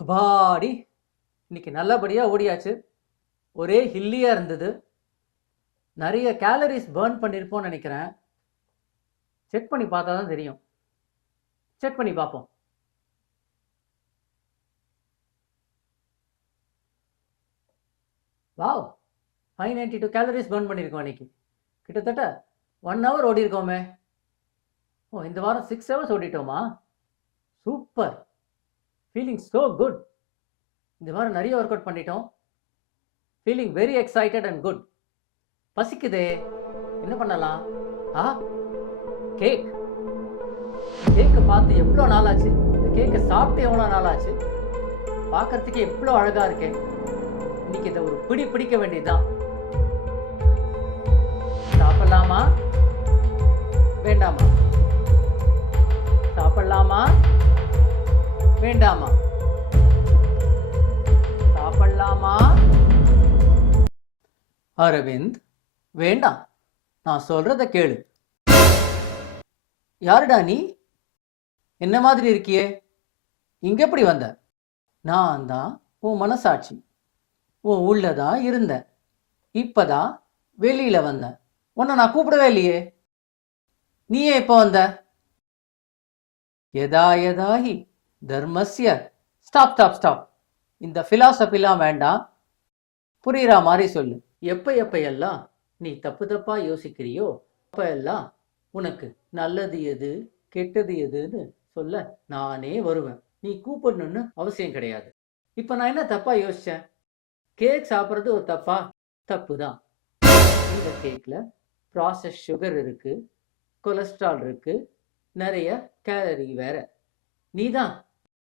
அப்பாடி! இன்னைக்கு நல்லபடியா ஓடியாச்சு. ஒரே ஹில்லியா இருந்தது. நெறைய கேலரீஸ் பர்ன் பண்ணியிருப்போம்னு நெனைக்கிறேன். செக் பண்ணி பார்த்தா தான் தெரியும். செக் பண்ணி பார்ப்போம். வாவ்! 592 கேலரீஸ் பர்ன் பண்ணியிருக்கோம் இன்னைக்கு. கிட்டத்தட்ட 1 ஹவர் ஓடியிருக்கோமே! ஓ! இந்த வாரம் 6 ஹவர்ஸ் ஓடிட்டோமா? சூப்பர்! Feeling so good! இந்த வாரம் நெறைய ஒர்க் அவுட் பண்ணிட்டோம். Feeling very excited and good. பசிக்குதே! என்ன பண்ணலாம்? ஆ! கேக்! கேக்க பார்த்து எவ்வளோ நாள் ஆச்சு? இந்த கேக்க சாப்பிட்டு எவ்வளோ நாள் ஆச்சு? பார்க்கறதுக்கே எவ்வளோ அழகா இருக்கே! இன்னைக்கு இதை ஒரு பிடி பிடிக்க வேண்டியதுதான். சாப்பிடலாமா? வேண்டாமா? சாப்பிடலாமா? வேண்டாமா? சாப்பிடலாமா? அரவிந்த், வேண்டாம். நான் சொல்றத கேளு. யாருடா நீ? என்ன மாதிரி இருக்கியே? இங்க எப்படி வந்த? நான் தான் உன் மனசாட்சி. உன் உள்ளதான் இருந்தேன். இப்பதான் வெளியில வந்தேன். உன்னை நான் கூப்பிடவே இல்லையே. நீயே எப்போ வந்த? யதா யதாஹி தர்மஸ்ய. Stop stop stop. இந்த பிலாசபிலாம் வேண்டாம். புரியுற மாதிரி சொல்லு. எப்ப எல்லாம் நீ தப்பு தப்பா யோசிக்கிறியோ அப்ப எல்லாம் உனக்கு நல்லது எது கெட்டது எதுன்னு சொல்ல நானே வருவேன். நீ கூப்பிடணும்னு அவசியம் கிடையாது. இப்ப நான் என்ன தப்பா யோசிச்சேன்? கேக் சாப்பிட்றது ஒரு தப்பா? தப்பு தான். இந்த கேக்ல ப்ராசஸ் சுகர் இருக்கு, கொலஸ்ட்ரால் இருக்கு, நிறைய கேலரி வேற. நீ தான்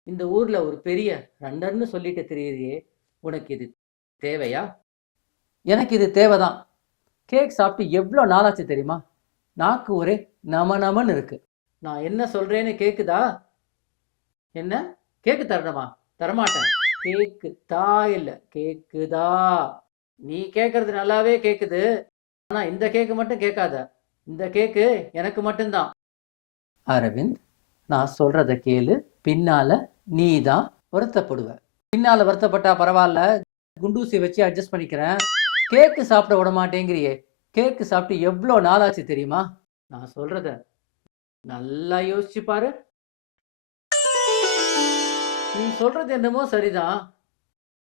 இந்த ஊர்ல ஒரு பெரிய ரன்னர்னு சொல்லிட்டு தெரியுறியே, உனக்கு இது தேவையா? எனக்கு இது தேவைதான். கேக் சாப்பிட்டு எவ்வளோ நாளாச்சு தெரியுமா? நாக்கு ஒரே நம நமன்னு இருக்கு. நான் என்ன சொல்றேன்னு கேக்குதா? என்ன கேக்கு தரணுமா? தரமாட்டேன். கேக்கு தா இல்ல கேக்குதா? நீ கேக்குறது நல்லாவே கேக்குது. ஆனா இந்த கேக்கு மட்டும் கேட்காத. இந்த கேக்கு எனக்கு மட்டும்தான். அரவிந்த், நான் சொல்றத கேளு. பின்னால நீ தான் வருத்தப்படுவ. பின்னால வருத்தப்பட்டா பரவாயில்ல, குண்டூசி வச்சு அட்ஜஸ்ட் பண்ணிக்கிறேன். கேக்கு சாப்பிட விட மாட்டேங்கிறியே. கேக்கு சாப்பிட்டு எவ்வளோ நாளாச்சு தெரியுமா? நான் சொல்றத நல்லா யோசிச்சு பாரு. நீ சொல்றது என்னமோ சரிதான்.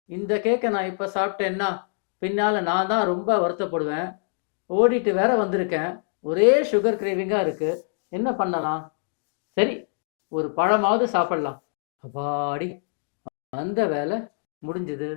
இந்த கேக்கை நான் இப்ப சாப்பிட்டேன்னா பின்னால நான் தான் ரொம்ப வருத்தப்படுவேன். ஓடிட்டு வேற வந்திருக்கேன். ஒரே சுகர் கிரேவிங்கா இருக்கு. என்ன பண்ணலாம்? சரி, ஒரு பழமாவது சாப்பிடலாம். அப்பாடி, அந்த வேலை முடிஞ்சது.